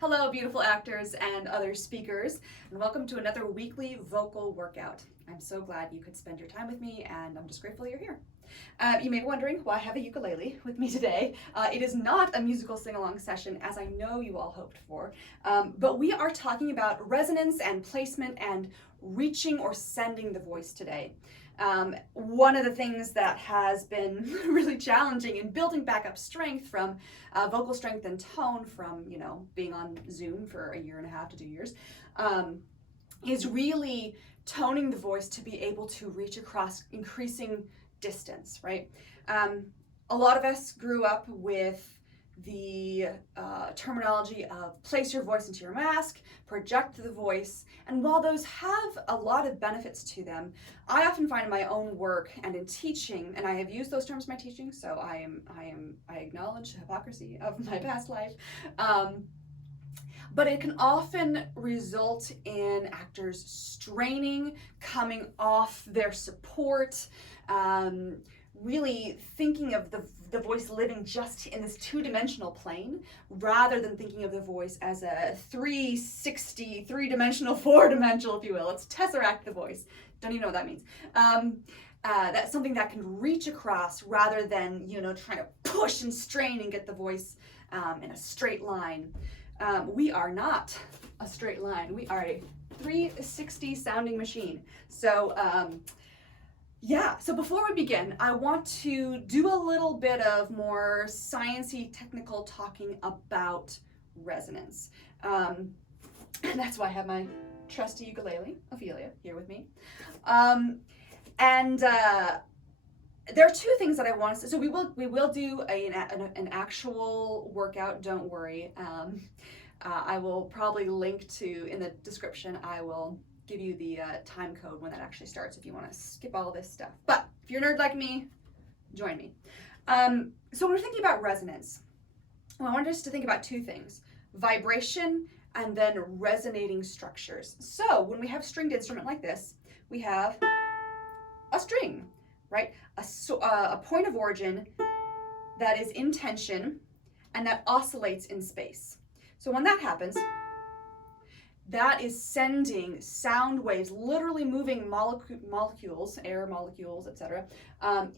Hello, beautiful actors and other speakers, and welcome to another weekly vocal workout. I'm so glad you could spend your time with me, and I'm just grateful you're here. You may be wondering why I have a ukulele with me today. It is not a musical sing-along session, as I know you all hoped for, but we are talking about resonance and placement and reaching or sending the voice today. One of the things that has been really challenging in building back up strength from vocal strength and tone from, being on Zoom for a year and a half to 2 years, is really toning the voice to be able to reach across increasing distance, right? A lot of us grew up with the terminology of place your voice into your mask, project the voice, and while those have a lot of benefits to them, I often find in my own work and in teaching, and I have used those terms in my teaching, so I acknowledge the hypocrisy of my past life, but it can often result in actors straining, coming off their support, really thinking of the voice living just in this two-dimensional plane rather than thinking of the voice as a 360, three-dimensional, four-dimensional, if you will. Let's tesseract the voice. Don't even know what that means. That's something that can reach across rather than, trying to push and strain and get the voice in a straight line. We are not a straight line. We are a 360 sounding machine. So, so before we begin, I want to do a little bit of more sciencey, technical talking about resonance. And that's why I have my trusty ukulele, Ophelia, here with me. There are two things that I want to. So we will do an actual workout. Don't worry. I will probably link to in the description. I will give you the time code when that actually starts if you want to skip all this stuff. But if you're a nerd like me, join me. So when we're thinking about resonance, I wanted us to think about two things: vibration and then resonating structures. So when we have a stringed instrument like this, we have a string, right? A point of origin that is in tension and that oscillates in space. So when that happens, that is sending sound waves, literally moving molecules, air molecules, etc.,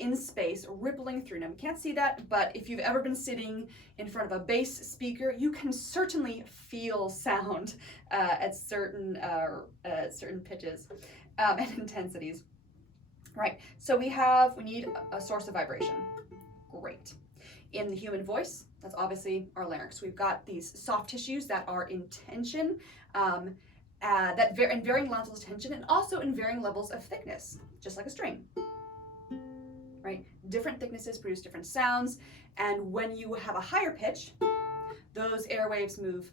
in space, rippling through. Now, we can't see that, but if you've ever been sitting in front of a bass speaker, you can certainly feel sound at certain pitches and intensities. Right, so we need a source of vibration. Great. In the human voice, that's obviously our larynx. We've got these soft tissues that are in tension, in varying levels of tension, and also in varying levels of thickness, just like a string. Right? Different thicknesses produce different sounds, and when you have a higher pitch, those airwaves move.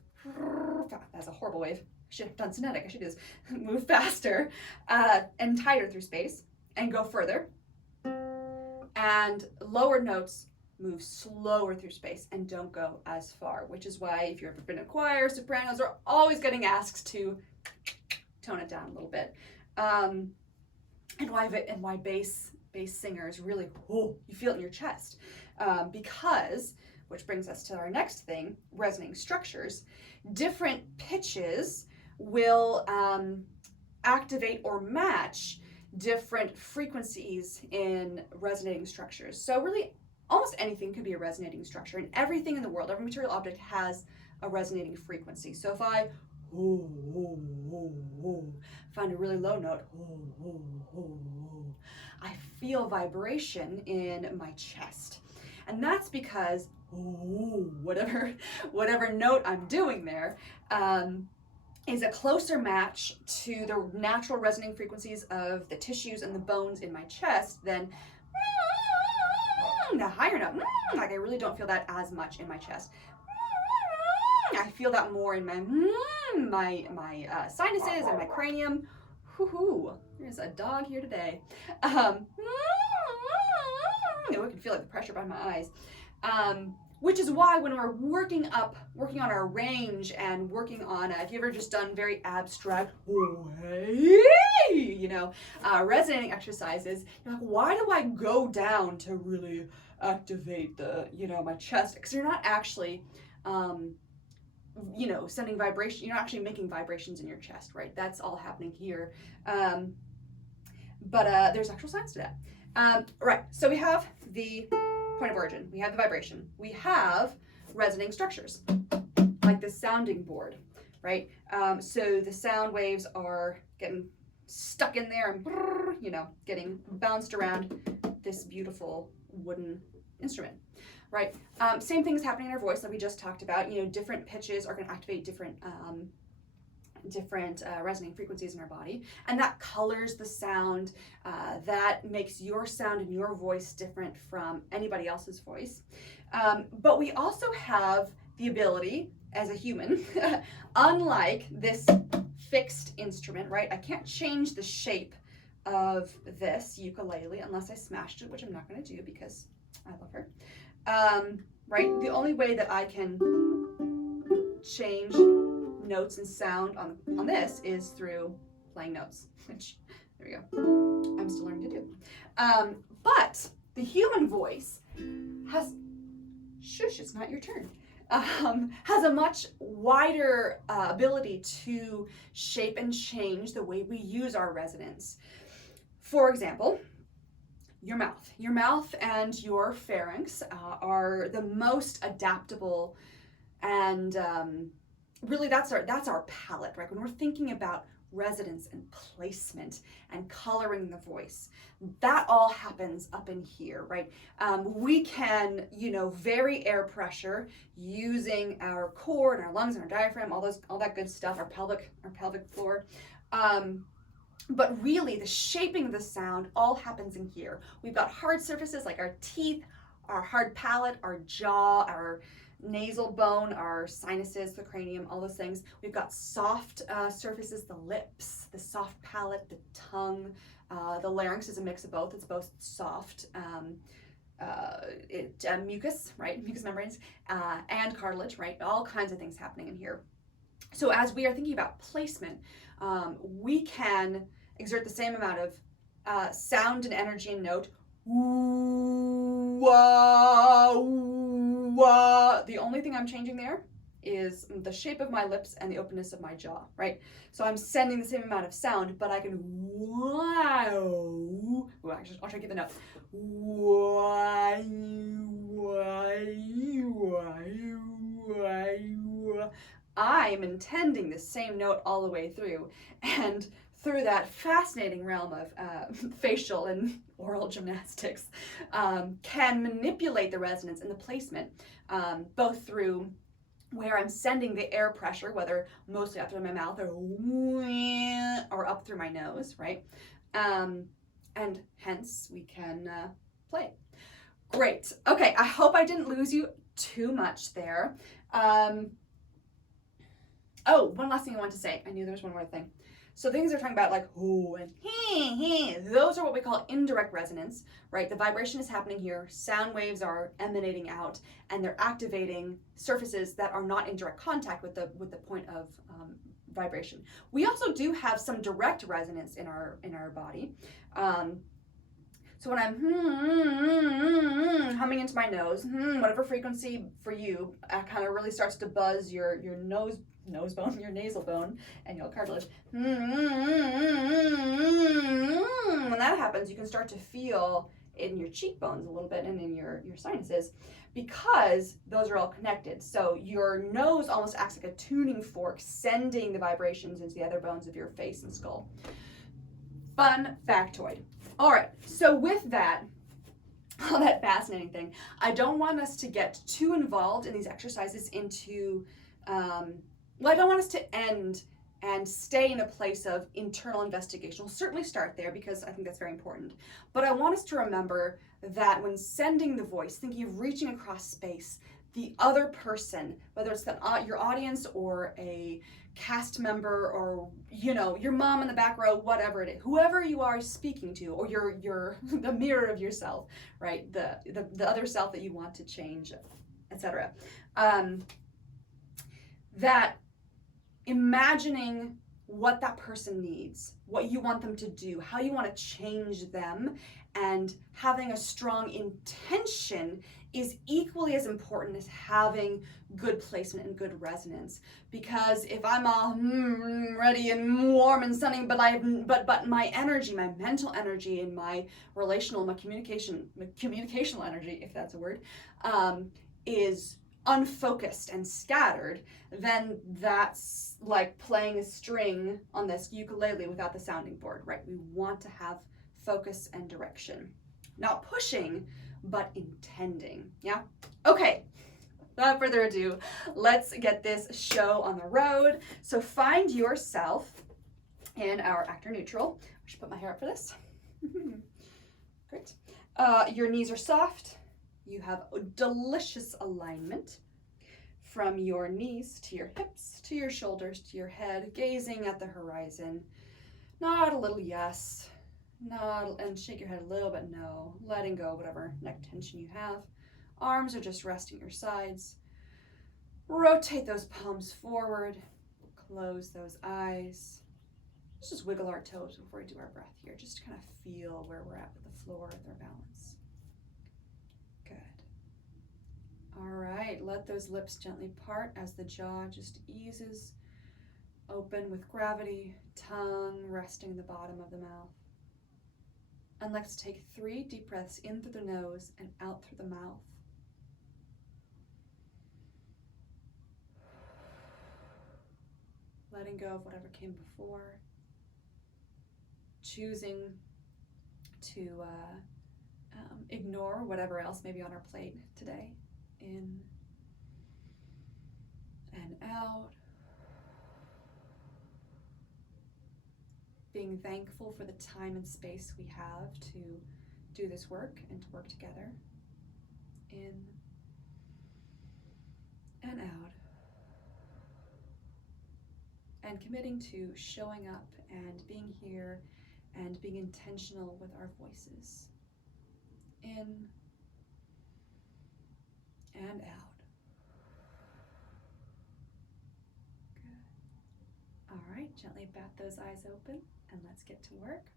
That's a horrible wave. I should have done sonetic. I should just move faster and tighter through space and go further. And lower notes move slower through space and don't go as far, which is why if you've ever been in a choir, sopranos are always getting asked to tone it down a little bit. And why bass singers really, you feel it in your chest. Because, which brings us to our next thing, resonating structures. Different pitches will activate or match different frequencies in resonating structures. So really, almost anything could be a resonating structure, and everything in the world, every material object has a resonating frequency. So if I find a really low note, I feel vibration in my chest. And that's because whatever note I'm doing there is a closer match to the natural resonating frequencies of the tissues and the bones in my chest than the higher note. Like, I really don't feel that as much in my chest. I feel that more in my sinuses and my cranium. There's a dog here today. I can feel like the pressure behind my eyes. Which is why when we're working on our range and working on, if you've ever just done very abstract, resonating exercises, you're like, why do I go down to really activate the, my chest? Because you're not actually sending vibration. You're not actually making vibrations in your chest, right? That's all happening here. But there's actual science to that. Right, so we have the point of origin, we have the vibration, we have resonating structures, like the sounding board, right? So the sound waves are getting stuck in there and, getting bounced around this beautiful wooden instrument, right? Same thing is happening in our voice that we just talked about. Different pitches are going to activate different resonating frequencies in our body, and that colors the sound. That makes your sound and your voice different from anybody else's voice. But we also have the ability as a human, unlike this fixed instrument, right? I can't change the shape of this ukulele unless I smashed it, which I'm not going to do because I love her. Right? The only way that I can change notes and sound on this is through playing notes, which, there we go, I'm still learning to do. But the human voice has, shush, it's not your turn, has a much wider ability to shape and change the way we use our resonance. For example, your mouth and your pharynx are the most adaptable, and really that's our palette, right? When we're thinking about resonance and placement and coloring the voice, that all happens up in here, right? We can, vary air pressure using our core and our lungs and our diaphragm, all that good stuff, our pelvic floor. But really, the shaping of the sound all happens in here. We've got hard surfaces like our teeth, our hard palate, our jaw, our nasal bone, our sinuses, the cranium, all those things. We've got soft surfaces, the lips, the soft palate, the tongue. The larynx is a mix of both. It's both soft, mucus, right? Mucous membranes, and cartilage, right? All kinds of things happening in here. So as we are thinking about placement, we can exert the same amount of sound and energy and note. Wah, wah. The only thing I'm changing there is the shape of my lips and the openness of my jaw, right? So I'm sending the same amount of sound, but I can wow. Well, actually, I'll try to get the note. I'm intending the same note all the way through, and through that fascinating realm of facial and oral gymnastics, can manipulate the resonance and the placement, both through where I'm sending the air pressure, whether mostly up through my mouth or up through my nose, right? And hence we can play. Great. Okay, I hope I didn't lose you too much there. Oh, one last thing I want to say. I knew there was one more thing. So things are talking about like oh and he, those are what we call indirect resonance, right? The vibration is happening here, sound waves are emanating out, and they're activating surfaces that are not in direct contact with the point of vibration. We also do have some direct resonance in our body. So when I'm humming into my nose, whatever frequency for you kind of really starts to buzz your nose bone, your nasal bone, and your cartilage. When that happens, you can start to feel in your cheekbones a little bit and in your sinuses, because those are all connected. So your nose almost acts like a tuning fork, sending the vibrations into the other bones of your face and skull. Fun factoid. All right, so with that, all that fascinating thing, I don't want us to get too involved in these exercises into I don't want us to end and stay in a place of internal investigation. We'll certainly start there because I think that's very important. But I want us to remember that when sending the voice, thinking of reaching across space, the other person, whether it's your audience or a cast member or your mom in the back row, whatever it is, whoever you are speaking to, or your the mirror of yourself, right? The other self that you want to change, etc. That imagining what that person needs, what you want them to do, how you want to change them, And having a strong intention is equally as important as having good placement and good resonance. Because if I'm all ready and warm and stunning, but my energy, my mental energy, and my relational, my communicational energy, if that's a word, is unfocused and scattered, then that's like playing a string on this ukulele without the sounding board, right? We want to have focus and direction. Not pushing, but intending. Yeah? Okay. Without further ado, let's get this show on the road. So find yourself in our actor neutral. I should put my hair up for this. Great. Your knees are soft. You have a delicious alignment from your knees to your hips, to your shoulders, to your head, gazing at the horizon. Nod a little yes. Nod and shake your head a little bit no. Letting go whatever neck tension you have. Arms are just resting your sides. Rotate those palms forward. Close those eyes. Let's just wiggle our toes before we do our breath here, just to kind of feel where we're at with the floor, with our balance. Good. All right, let those lips gently part as the jaw just eases open with gravity, tongue resting the bottom of the mouth. And let's take 3 deep breaths in through the nose and out through the mouth. Letting go of whatever came before. Choosing to ignore whatever else may be on our plate today. In and out. Being thankful for the time and space we have to do this work and to work together. In and out. And committing to showing up and being here and being intentional with our voices. In and out. Good. All right, gently bat those eyes open and let's get to work.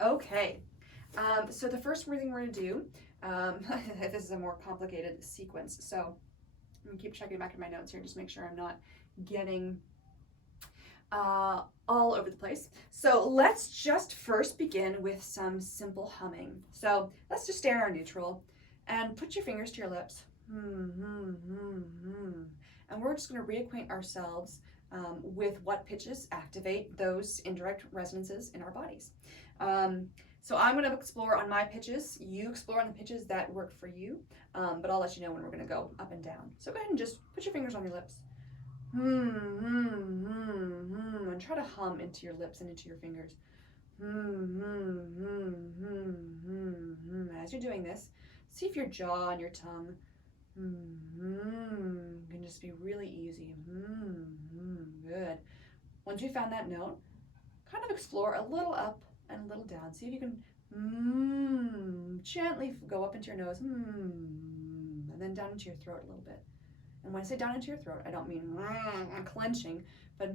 Okay, so the first thing we're gonna do, this is a more complicated sequence, so I'm gonna keep checking back in my notes here, just make sure I'm not getting all over the place. So let's just first begin with some simple humming. So let's just stay in our neutral and put your fingers to your lips. And we're just going to reacquaint ourselves with what pitches activate those indirect resonances in our bodies. So I'm going to explore on my pitches. You explore on the pitches that work for you, but I'll let you know when we're going to go up and down. So go ahead and just put your fingers on your lips. And try to hum into your lips and into your fingers. As you're doing this, see if your jaw and your tongue can just be really easy. Good. Once you found that note, kind of explore a little up and a little down. See if you can gently go up into your nose and then down into your throat a little bit. And when I say down into your throat, I don't mean clenching, but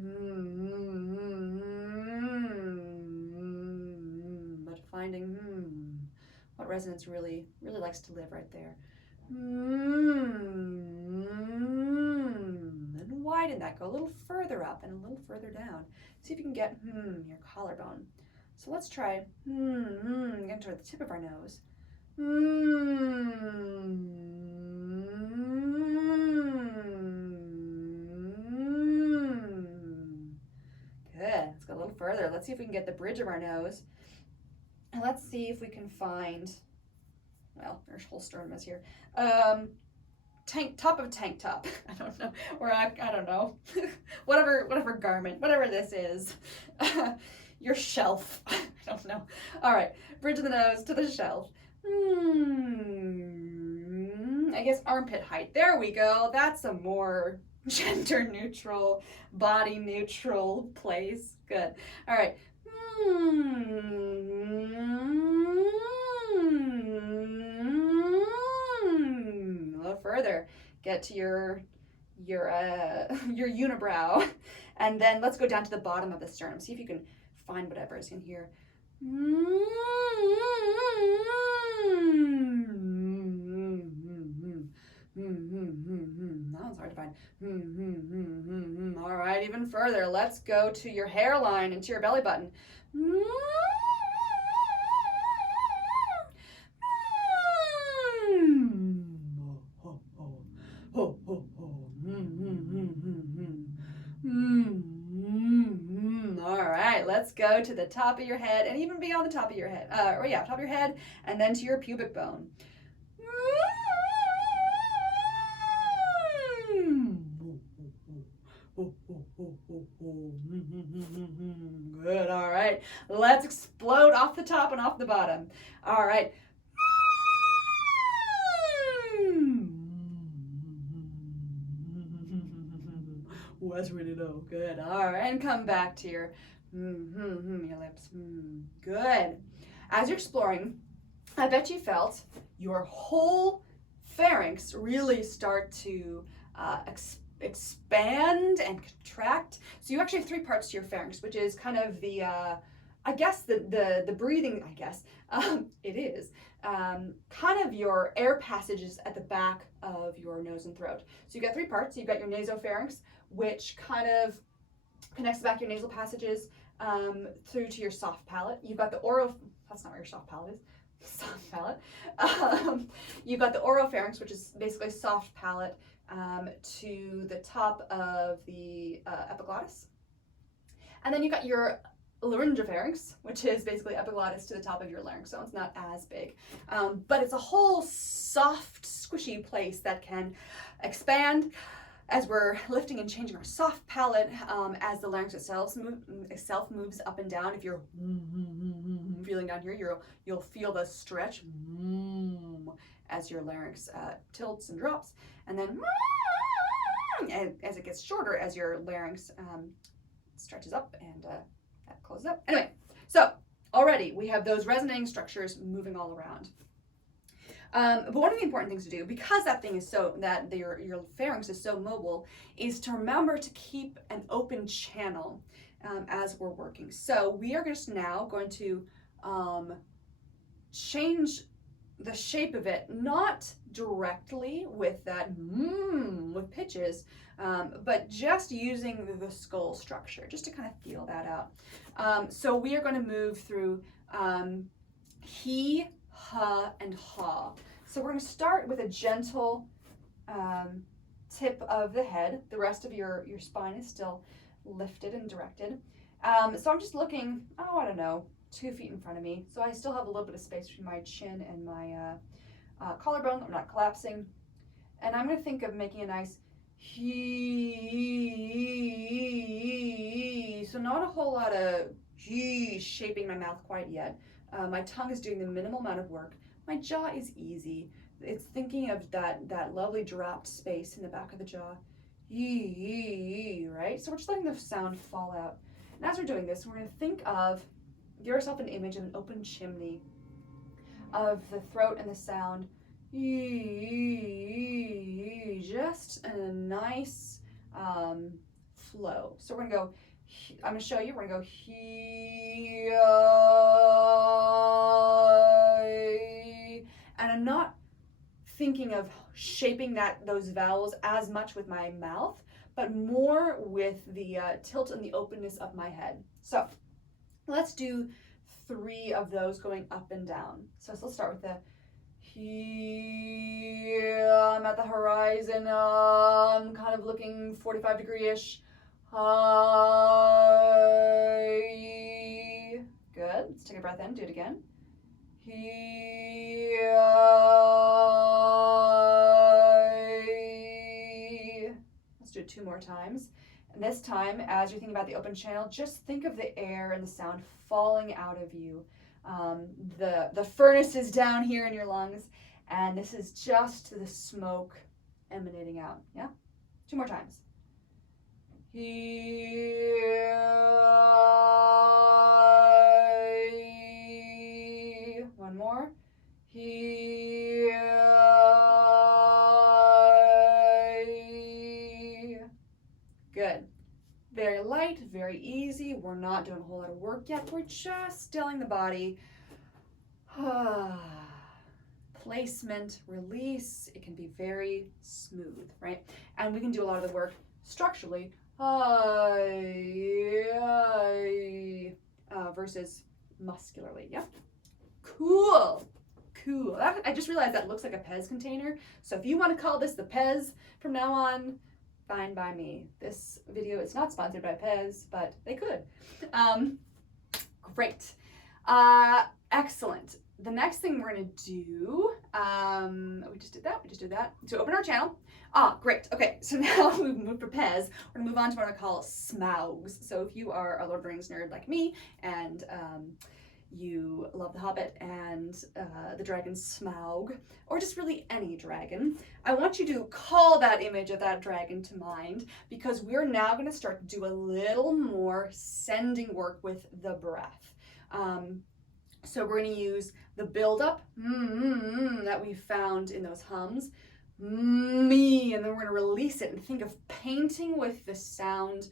finding what resonance really likes to live right there. And widen that, go a little further up and a little further down. See if you can get your collarbone. So let's try get to the tip of our nose. Good. Let's go a little further. Let's see if we can get the bridge of our nose. And let's see if we can find, well, our whole sternum is here. Top of tank top. I don't know. Or I don't know. whatever garment, whatever this is. Your shelf. I don't know. All right. Bridge of the nose to the shelf. I guess armpit height. There we go. That's a more gender neutral, body neutral place. Good. All right. A little further. Get to your unibrow, and then let's go down to the bottom of the sternum. See if you can find whatever is in here. That one's hard to find. All right, even further. Let's go to your hairline and to your belly button. All right, let's go to the top of your head and even beyond the top of your head. Top of your head and then to your pubic bone. Good, all right. Let's explode off the top and off the bottom. All right. Ooh, that's really low. Good. All right, and come back to your lips. Good. As you're exploring, I bet you felt your whole pharynx really start to expand and contract. So you actually have three parts to your pharynx, which is kind of the the breathing, it is kind of your air passages at the back of your nose and throat. So you've got three parts. You've got your nasopharynx, which kind of connects the back of your nasal passages through to your soft palate. You've got the that's not where your soft palate is. Soft palate. You've got the oropharynx, which is basically soft palate to the top of the epiglottis. And then you've got your laryngopharynx, which is basically epiglottis to the top of your larynx, so it's not as big. But it's a whole soft, squishy place that can expand as we're lifting and changing our soft palate, as the larynx itself moves up and down. If you're feeling down here, you'll feel the stretch as your larynx tilts and drops, and then as it gets shorter as your larynx stretches up and that closes up. Anyway, so already we have those resonating structures moving all around. But one of the important things to do, because your pharynx is so mobile, is to remember to keep an open channel as we're working. So we are just now going to change the shape of it, not directly with that with pitches, but just using the skull structure, just to kind of feel that out. So we are going to move through he, ha, and ha. So we're going to start with a gentle tip of the head. The rest of your spine is still lifted and directed. So I'm just looking, 2 feet in front of me. So I still have a little bit of space between my chin and my collarbone. I'm not collapsing. And I'm going to think of making a nice he. So not a whole lot of he shaping my mouth quite yet. My tongue is doing the minimal amount of work. My jaw is easy. It's thinking of that lovely dropped space in the back of the jaw. Right? So we're just letting the sound fall out. And as we're doing this, we're going to give yourself an image of an open chimney of the throat and the sound. Just in a nice flow. So we're going to go, I'm going to show you, we're going to go he, and I'm not thinking of shaping those vowels as much with my mouth, but more with the tilt and the openness of my head. So let's do 3 of those going up and down. So let's start with the he. I'm at the horizon. I'm kind of looking 45 degree-ish. Hi. Good. Let's take a breath in. Do it again. He. Let's do it 2 more times. And this time, as you're thinking about the open channel, just think of the air and the sound falling out of you. The furnace is down here in your lungs, and this is just the smoke emanating out. Yeah? 2 more times. One more. Good. Very light, very easy. We're not doing a whole lot of work yet. We're just stilling the body. Placement, release. It can be very smooth, right? And we can do a lot of the work structurally versus muscularly. Yeah. Cool. Cool. I just realized that looks like a Pez container. So if you want to call this the Pez from now on, fine by me. This video is not sponsored by Pez, but they could. Great. Excellent. The next thing we're going to do, we just did that. So open our channel. Great. Okay, so now we've moved for Pez. We're going to move on to what I call Smaugs. So if you are a Lord of the Rings nerd like me, and you love The Hobbit and the dragon Smaug, or just really any dragon, I want you to call that image of that dragon to mind, because we're now going to start to do a little more sending work with the breath. So we're going to use the buildup that we found in those hums, me, and then we're going to release it and think of painting with the sound.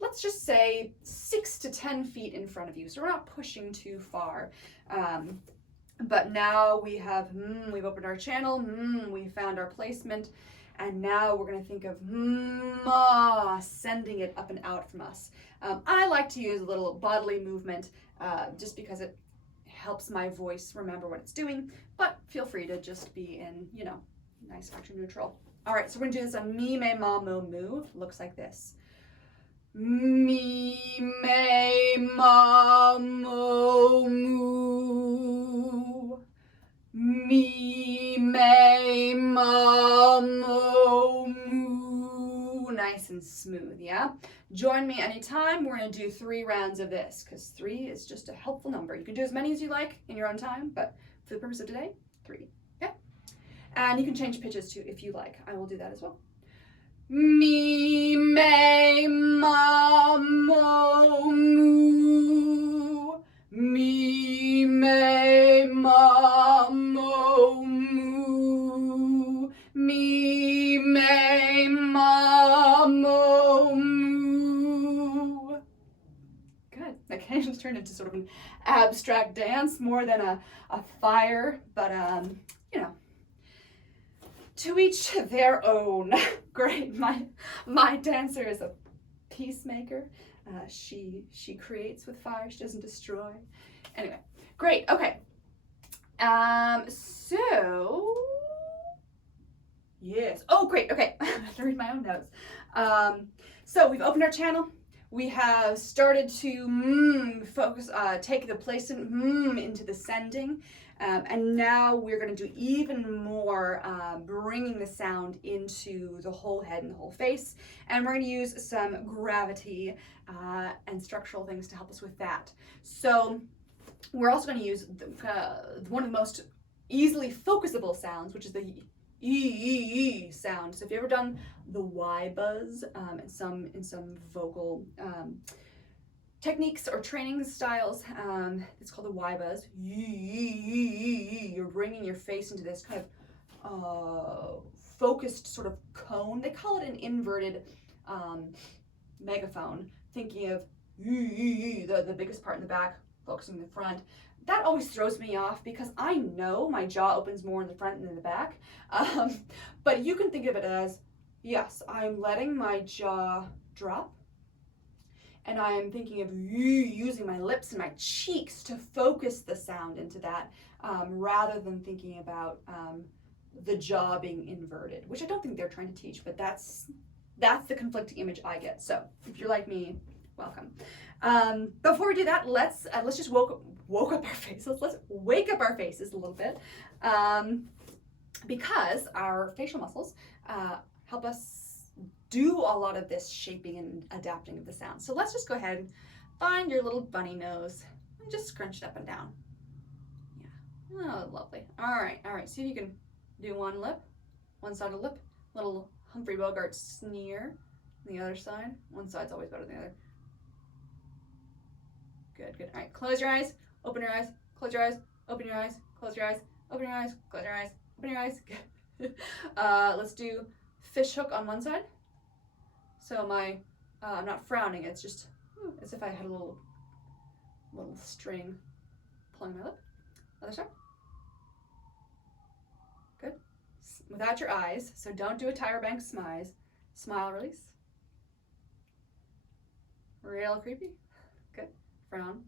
Let's just say 6 to 10 feet in front of you, so we're not pushing too far. But now we have we've opened our channel, we found our placement, and now we're going to think of sending it up and out from us. I like to use a little bodily movement just because it helps my voice remember what it's doing, but feel free to just be in, you know, nice factor neutral. All right, so we're going to do this on me, me, ma, mo, moo. Looks like this. Me, me, ma, mo, moo. Me, me, ma, mo, moo. Nice and smooth, yeah? Join me anytime. We're going to do 3 rounds of this, because 3 is just a helpful number. You can do as many as you like in your own time, but for the purpose of today, 3. Yeah? And you can change pitches too if you like. I will do that as well. Me, me, ma, mo, moo. Me, me, ma, mo, moo. Me, me, ma, mo, moo. Good. That kind of just turned into sort of an abstract dance more than a fire, but you know, to each their own. Great. My dancer is a peacemaker. She creates with fire. She doesn't destroy. Anyway, great. Okay. So yes. Oh, great. Okay. I have to read my own notes. So we've opened our channel. We have started to focus, take the placement into the sending. And now we're going to do even more bringing the sound into the whole head and the whole face. And we're going to use some gravity and structural things to help us with that. So we're also going to use one of the most easily focusable sounds, which is the E sound. So if you've ever done the Y buzz in some vocal techniques or training styles, it's called the Y buzz. You're bringing your face into this kind of focused sort of cone. They call it an inverted megaphone, thinking of the biggest part in the back, focusing in the front. That always throws me off because I know my jaw opens more in the front than in the back. But you can think of it as, yes, I'm letting my jaw drop, and I'm thinking of using my lips and my cheeks to focus the sound into that, rather than thinking about the jaw being inverted, which I don't think they're trying to teach, but that's the conflicting image I get. So if you're like me, welcome. Before we do that, let's just woke up our faces. Let's wake up our faces a little bit, because our facial muscles help us do a lot of this shaping and adapting of the sound. So let's just go ahead and find your little bunny nose and just scrunch it up and down. Yeah. Oh, lovely. All right. See if you can do one side of the lip, little Humphrey Bogart sneer. The other side. One side's always better than the other. Good. All right. Close your eyes. Open your eyes. Close your eyes. Open your eyes. Close your eyes. Open your eyes. Close your eyes. Open your eyes. Let's do fish hook on one side. So my I'm not frowning, it's just as if I had a little string pulling my lip. Other side. Good. Without your eyes, so don't do a Tyra Banks smile, release. Real creepy. Good. Frown.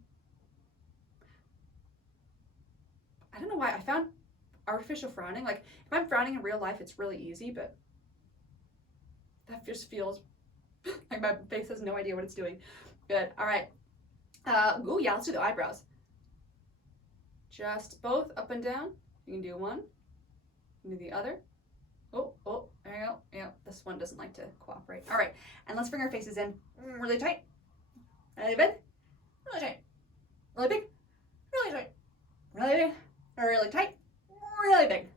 I don't know why I found artificial frowning, like if I'm frowning in real life it's really easy, but that just feels like my face has no idea what it's doing. Good. All right. Oh yeah, let's do the eyebrows. Just both up and down. You can do one, you can do the other. Oh, there you go. Yeah, this one doesn't like to cooperate. All right, and let's bring our faces in really tight, really big, really tight, really big, really tight, really big, really tight, really big.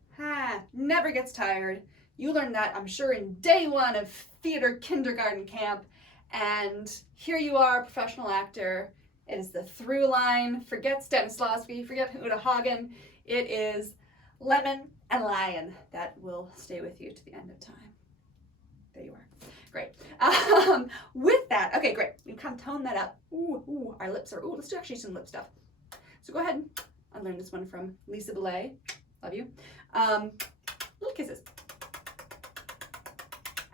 Never gets tired. You learned that, I'm sure, in day one of theater kindergarten camp, and here you are, professional actor. It is the through line. Forget Stanislavski, forget Uta Hagen. It is lemon and lion that will stay with you to the end of time. There you are. Great. With that, okay, great. We kind of tone that up. Ooh, our lips are, let's do actually some lip stuff. So go ahead and unlearn this one from Lisa Boulay. Love you. Little kisses.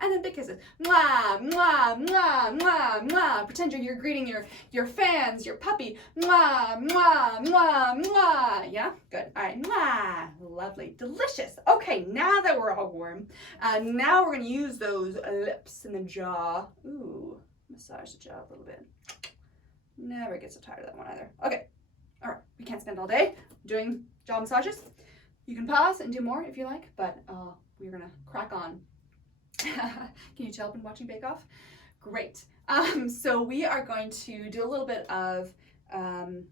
And then big kisses. Mwah, mwah, mwah, mwah, mwah. Pretend you're greeting your fans, your puppy. Mwah, mwah, mwah, mwah. Yeah? Good. All right. Mwah. Lovely. Delicious. Okay, now that we're all warm, now we're going to use those lips and the jaw. Ooh, massage the jaw a little bit. Never get so tired of that one either. Okay. All right. We can't spend all day doing jaw massages. You can pause and do more if you like, but we're going to crack on. Can you tell I've been watching Bake Off? Great. So we are going to do a little bit of a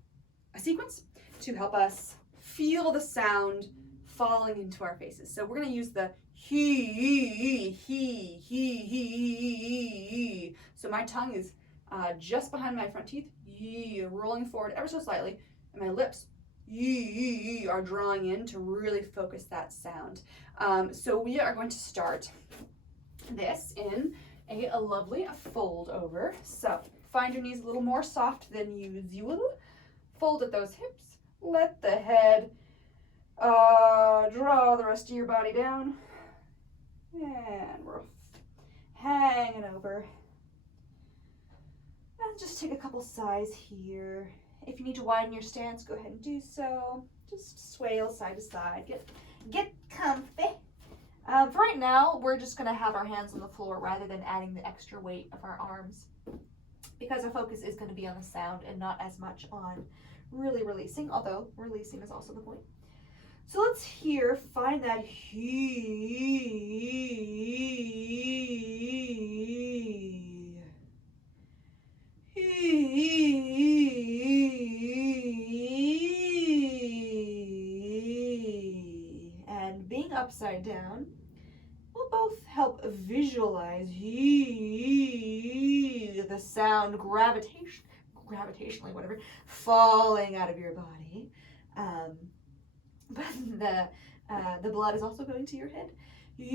sequence to help us feel the sound falling into our faces. So we're going to use the he. So my tongue is just behind my front teeth, rolling forward ever so slightly, and my lips are drawing in to really focus that sound. So we are going to start this in a lovely fold over. So find your knees a little more soft than usual. Fold at those hips. Let the head draw the rest of your body down. And we're hanging over. And just take a couple sighs here. If you need to widen your stance, go ahead and do so. Just sway side to side. Get comfy. For right now, we're just going to have our hands on the floor rather than adding the extra weight of our arms, because our focus is going to be on the sound and not as much on really releasing, although releasing is also the point. So let's find that and being upside down will both help visualize the sound gravitationally, whatever, falling out of your body. But the blood is also going to your head, and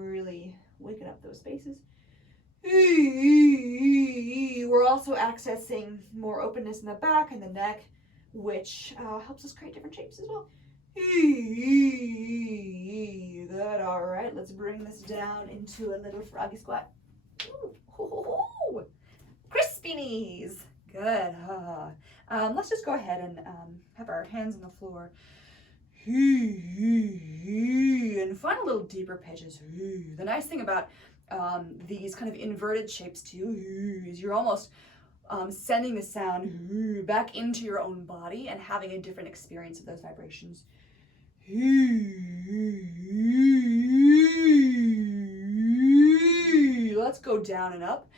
really waking up those spaces. We're also accessing more openness in the back and the neck, which helps us create different shapes as well. Good. All right, let's bring this down into a little froggy squat. Ooh. Crispy knees. Good. Let's just go ahead and have our hands on the floor. And find a little deeper pitches. The nice thing about these kind of inverted shapes too is you're almost sending the sound back into your own body and having a different experience of those vibrations. Let's go down and up.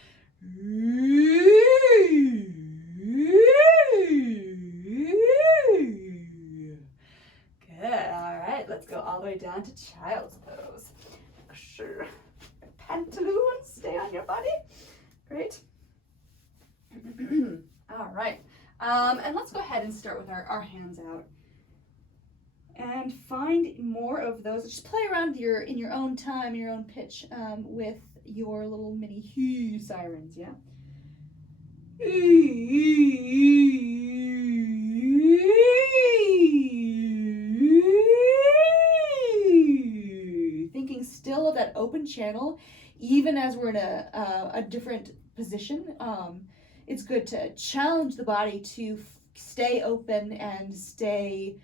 Good. All right, let's go all the way down to child's pose. Make sure your pantaloons stay on your body. Great. All right. And let's go ahead and start with our hands out. And find more of those. Just play around in your own time, your own pitch with your little mini sirens, yeah? Thinking still of that open channel, even as we're in a different position. It's good to challenge the body to stay open and stay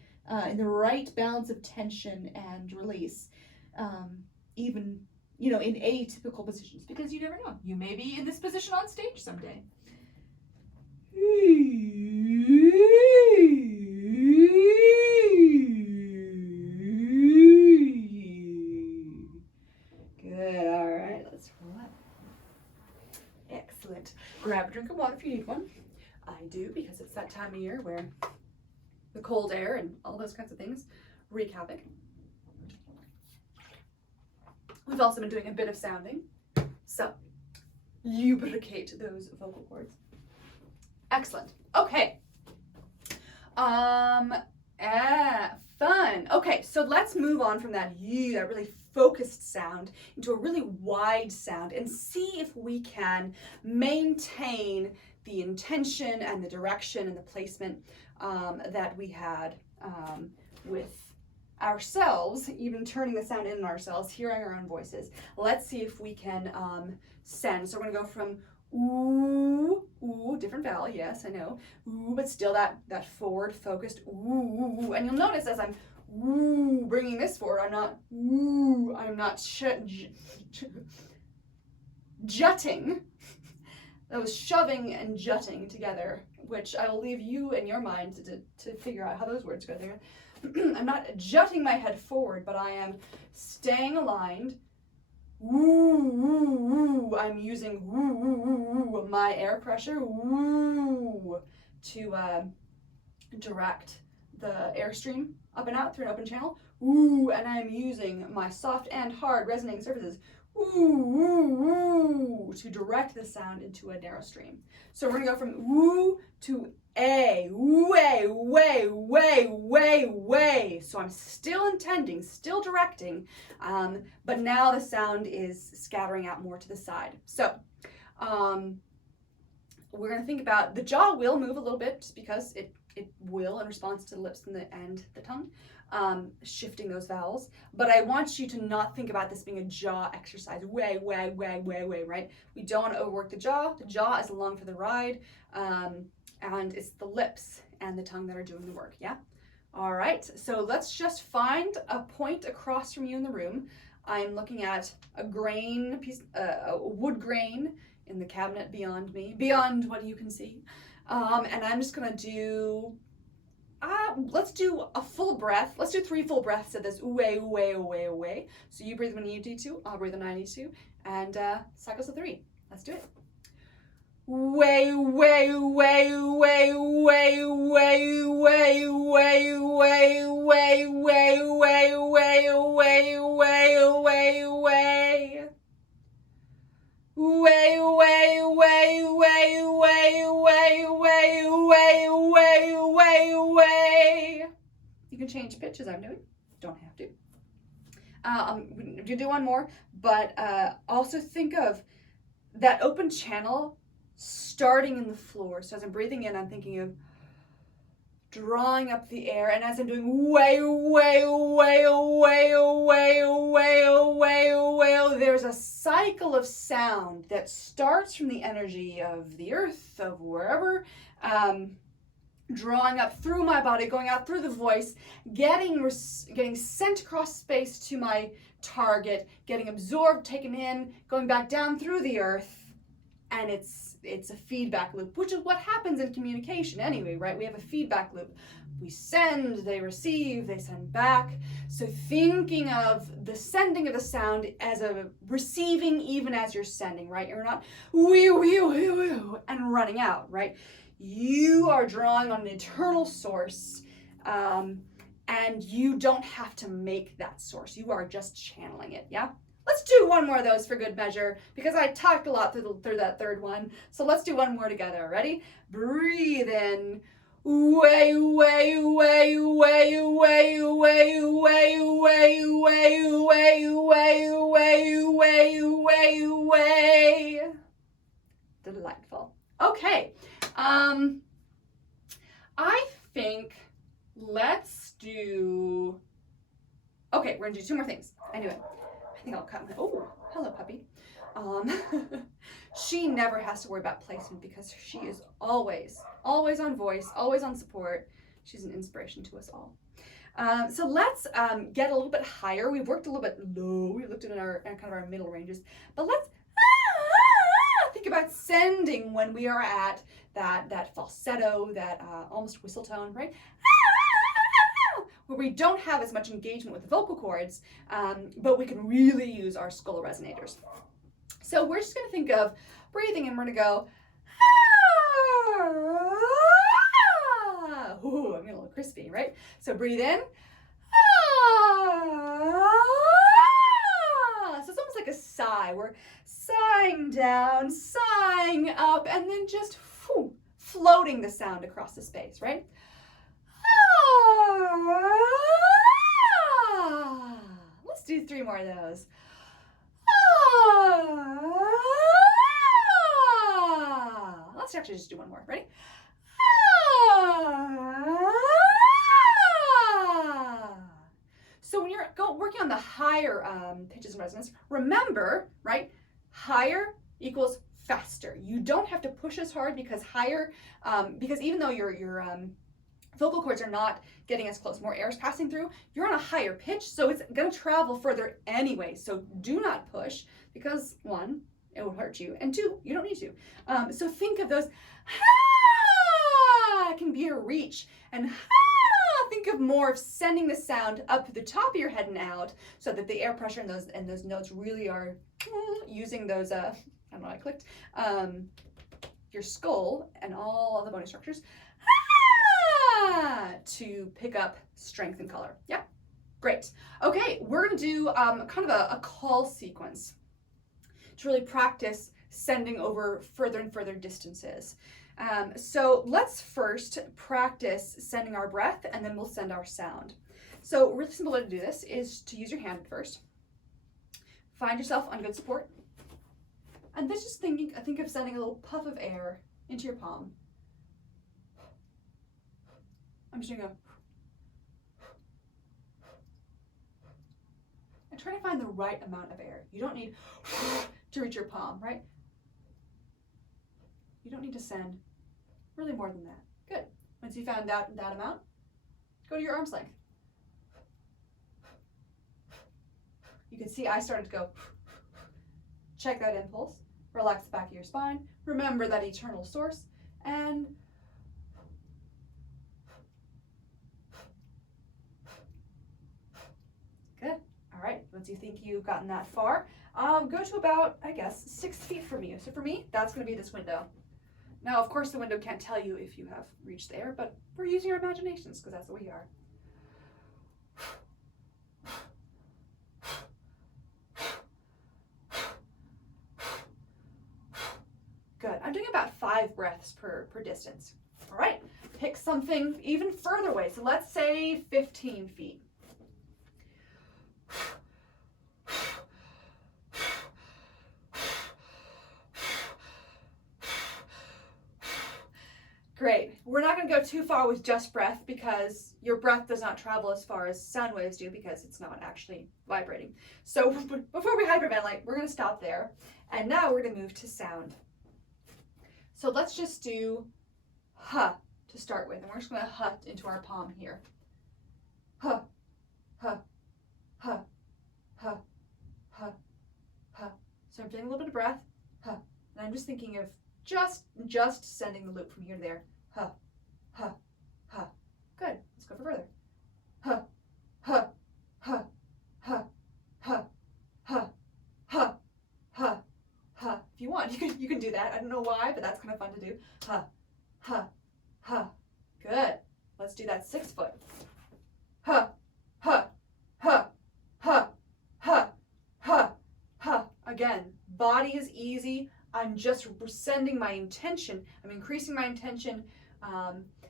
in the right balance of tension and release, even, you know, in atypical positions, because you never know. You may be in this position on stage someday. Good, all right, let's roll up. Excellent. Grab a drink of water if you need one. I do, because it's that time of year where the cold air and all those kinds of things wreak havoc. We've also been doing a bit of sounding, so lubricate those vocal cords. Excellent. Okay. Fun. Okay, so let's move on from that really focused sound into a really wide sound and see if we can maintain the intention and the direction and the placement that we had with ourselves, even turning the sound in on ourselves, hearing our own voices. Let's see if we can send. So we're gonna go from ooh, ooh, different vowel, yes, I know, ooh, but still that forward focused ooh, and you'll notice as I'm ooh, bringing this forward, I'm not ooh, I'm not jutting, those shoving and jutting together, which I will leave you in your mind to figure out how those words go there. I'm not jutting my head forward, but I am staying aligned. Woo, woo, woo. I'm using woo, woo, woo, woo, my air pressure, woo, to direct the airstream up and out through an open channel. Woo, and I'm using my soft and hard resonating surfaces, woo, woo, woo, to direct the sound into a narrow stream. So we're gonna go from woo to a, way, way, way, way, way. So I'm still intending, still directing, but now the sound is scattering out more to the side. So we're gonna think about, the jaw will move a little bit just because it will in response to the lips and the tongue, shifting those vowels. But I want you to not think about this being a jaw exercise, way, way, way, way, way, right? We don't want to overwork the jaw. The jaw is along for the ride. And it's the lips and the tongue that are doing the work, yeah? All right, so let's just find a point across from you in the room. I'm looking at a grain piece, a wood grain in the cabinet beyond me, beyond what you can see. And I'm just gonna do, let's do a full breath. Let's do 3 full breaths of this ooh-way, ooh-way, ooh-way, ooh-way. So you breathe when you need to, I'll breathe when I need to, and cycles of 3. Let's do it. Way, way, way, way, way, way, way, way, way, way, way, way, way, way, way, way, way. Way, way, way, way, way, way, way, way, way, way, way. You can change pitch as I'm doing. Don't have to. I'm gonna do one more, but also think of that open channel starting in the floor. So as I'm breathing in, I'm thinking of drawing up the air, and as I'm doing way, way, way, way, way, way, way, way, there's a cycle of sound that starts from the energy of the earth, of wherever, drawing up through my body, going out through the voice, getting sent across space to my target, getting absorbed, taken in, going back down through the earth. And it's a feedback loop, which is what happens in communication anyway, right? We have a feedback loop. We send, they receive, they send back. So thinking of the sending of the sound as a receiving even as you're sending, right? You're not wee, wee, wee, wee, and running out, right? You are drawing on an eternal source, and you don't have to make that source. You are just channeling it, yeah? Let's do one more of those for good measure, because I talked a lot through that third one. So let's do one more together. Ready? Breathe in. way, way, way, way, way, way, way, way, way, way, way, way, way, way. Delightful. Okay. I think let's do. Okay, we're gonna do two more things. I knew it. I think I'll cut my. Oh, hello, puppy. She never has to worry about placement because she is always on voice, always on support. She's an inspiration to us all. So let's get a little bit higher. We've worked a little bit low. We looked at our kind of our middle ranges, but let's think about sending when we are at that falsetto, that almost whistle tone, right? Where we don't have as much engagement with the vocal cords, but we can really use our skull resonators. So we're just going to think of breathing, and we're going to go, ah. Ooh, I'm getting a little crispy, right? So breathe in. Ah. So it's almost like a sigh. We're sighing down, sighing up, and then just floating the sound across the space, right? Ah. Let's do 3 more of those. Ah. Let's actually just do 1 more. Ready? Ah. So when you're working on the higher pitches and resonance, remember, right? Higher equals faster. You don't have to push as hard because higher, because even though your vocal cords are not getting as close, more air is passing through, you're on a higher pitch, so it's going to travel further anyway. So do not push because 1, it will hurt you, and 2, you don't need to. So think of those, ah, can be a reach, and ah, think of more of sending the sound up to the top of your head and out, so that the air pressure and those notes really are using those. I don't know. I clicked your skull and all of the bony structures. To pick up strength and color. Yeah, great. Okay, we're gonna do kind of a call sequence to really practice sending over further and further distances. So let's first practice sending our breath, and then we'll send our sound. So a really simple way to do this is to use your hand first. Find yourself on good support, and then just think of sending a little puff of air into your palm. I'm just gonna go. And try to find the right amount of air. You don't need to reach your palm, right? You don't need to send really more than that. Good. Once you found that amount, go to your arm's length. You can see I started to go. Check that impulse. Relax the back of your spine. Remember that eternal source, and good. All right, once you think you've gotten that far, go to about, I guess, 6 feet from you. So for me, that's going to be this window. Now, of course, the window can't tell you if you have reached there, but we're using our imaginations because that's what we are. Good. I'm doing about 5 breaths per distance. All right, pick something even further away. So let's say 15 feet. Great. We're not going to go too far with just breath because your breath does not travel as far as sound waves do because it's not actually vibrating. So before we hyperventilate, we're going to stop there. And now we're going to move to sound. So let's just do huh to start with. And we're just going to huh into our palm here. Huh, huh, huh, huh, huh, huh. So I'm taking a little bit of breath. Huh. And I'm just thinking of just sending the loop from here to there. Huh, huh, huh. Good. Let's go for further. Huh, huh, huh, huh, huh, huh, huh, huh, huh. If you want, you can do that. I don't know why, but that's kind of fun to do. Huh, huh, huh. Good. Let's do that 6 foot. Huh, huh, huh, huh, huh, huh, huh. Again, body is easy. I'm just sending my intention. I'm increasing my intention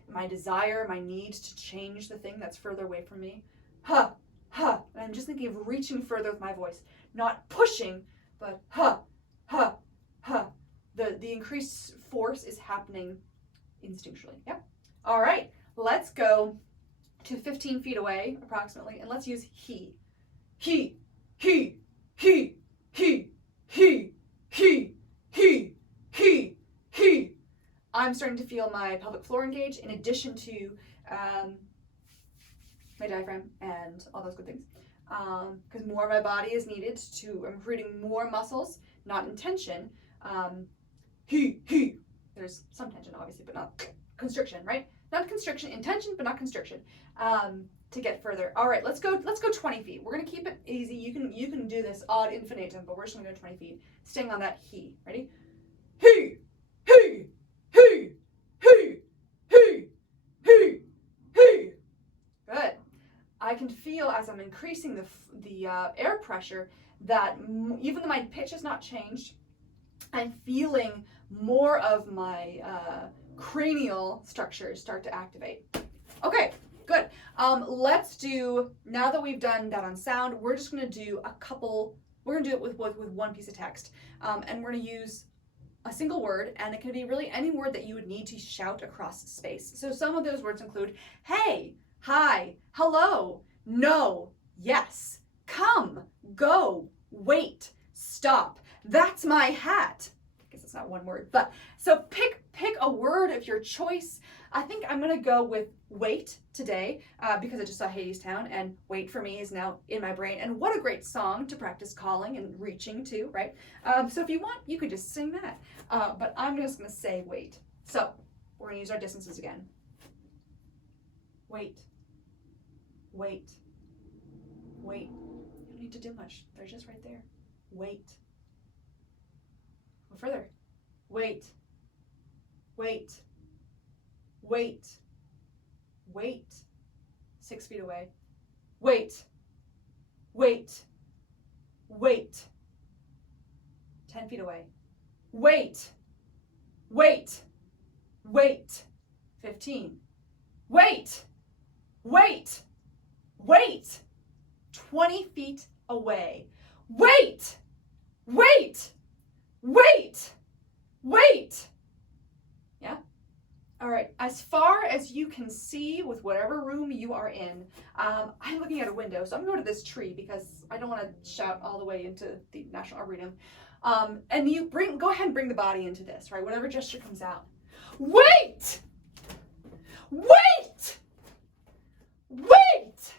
my desire, my need to change the thing that's further away from me. Ha, ha. And I'm just thinking of reaching further with my voice, not pushing, but ha, ha, ha. The increased force is happening instinctually. Yep. All right, let's go to 15 feet away, approximately, and let's use he. He, he, he, he, he, he, he, he, he. I'm starting to feel my pelvic floor engage in addition to my diaphragm and all those good things. Because more of my body is needed to, I'm creating more muscles, not in tension. He. There's some tension, obviously, but not constriction, right? Not constriction, in tension, but not constriction. To get further. All right, let's go 20 feet. We're gonna keep it easy. You can do this ad infinitum, but we're just gonna go 20 feet, staying on that he. Ready? He. Good. I can feel as I'm increasing the air pressure that even though my pitch has not changed, I'm feeling more of my cranial structures start to activate. Okay, good. Let's do, now that we've done that on sound, we're just gonna do we're gonna do it with one piece of text. And we're gonna use a single word, and it can be really any word that you would need to shout across space. So some of those words include, hey, hi, hello, no, yes, come, go, wait, stop, that's my hat. I guess it's not one word, but so pick a word of your choice. I think I'm gonna go with wait today because I just saw Hadestown, and wait for me is now in my brain. And what a great song to practice calling and reaching to, right? So if you want, you could just sing that. But I'm just gonna say wait. So we're gonna use our distances again. Wait, wait, wait. You don't need to do much. They're just right there. Wait. Go further. Wait, wait, wait, wait. 6 feet away. Wait, wait, wait. 10 feet away. Wait, wait, wait. 15. Wait, wait, wait. 20 feet away. Wait, wait, wait, wait. Yeah? All right, as far as you can see with whatever room you are in, I'm looking at a window, so I'm going to go to this tree because I don't want to shout all the way into the National Arboretum. And you go ahead and bring the body into this, right? Whatever gesture comes out. Wait! Wait! Wait!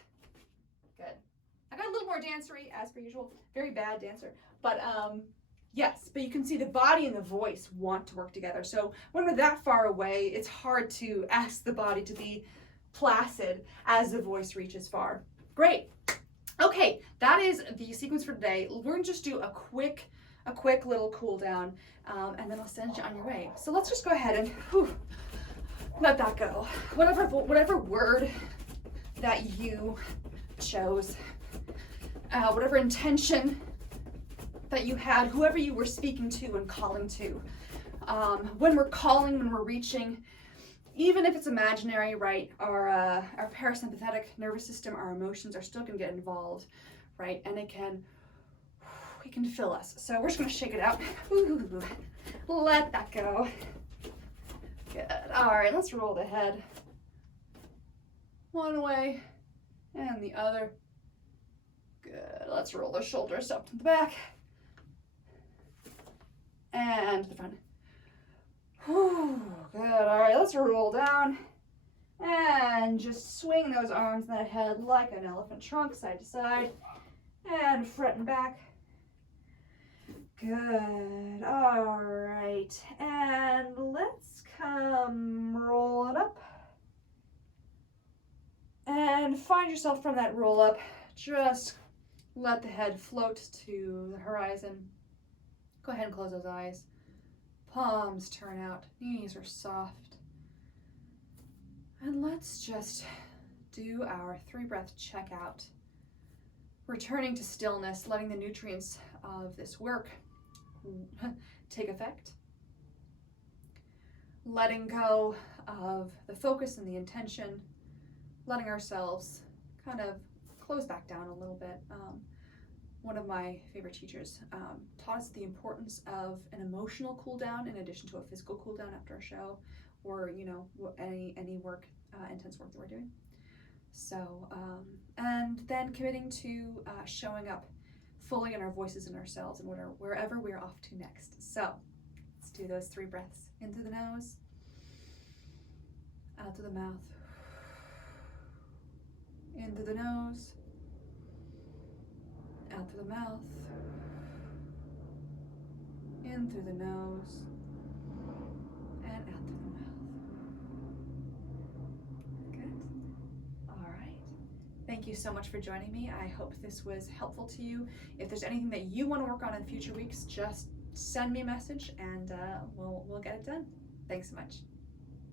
Good. I got a little more dancery as per usual. Very bad dancer, but yes, but you can see the body and the voice want to work together. So when we're that far away, it's hard to ask the body to be placid as the voice reaches far. Great. Okay, that is the sequence for today. We're gonna just do a quick little cool down, and then I'll send you on your way. So let's just go ahead and let that go. Whatever word that you chose, whatever intention that you had, whoever you were speaking to and calling to. When we're calling, when we're reaching, even if it's imaginary, right, our parasympathetic nervous system, our emotions are still gonna get involved, right, and it can fill us. So we're just gonna shake it out. Ooh, let that go. Good. All right, let's roll the head one way and the other. Good. Let's roll the shoulders up to the back and to the front. Whew, good. All right, let's roll down and just swing those arms and that head like an elephant trunk, side to side, and front and back. Good. All right, and let's come roll it up and find yourself from that roll up. Just let the head float to the horizon. Go ahead and close those eyes. Palms turn out, knees are soft. And let's just do our 3-breath check out. Returning to stillness, letting the nutrients of this work take effect. letting go of the focus and the intention, letting ourselves kind of close back down a little bit. One of my favorite teachers taught us the importance of an emotional cool down in addition to a physical cool down after a show, or any work, intense work that we're doing. So and then committing to showing up fully in our voices and ourselves and wherever we're off to next. So let's do those 3 breaths. In through the nose, out through the mouth. In through the nose, out through the mouth. In through the nose, and out through the mouth. Good. All right. Thank you so much for joining me. I hope this was helpful to you. If there's anything that you want to work on in future weeks, just send me a message and we'll get it done. Thanks so much.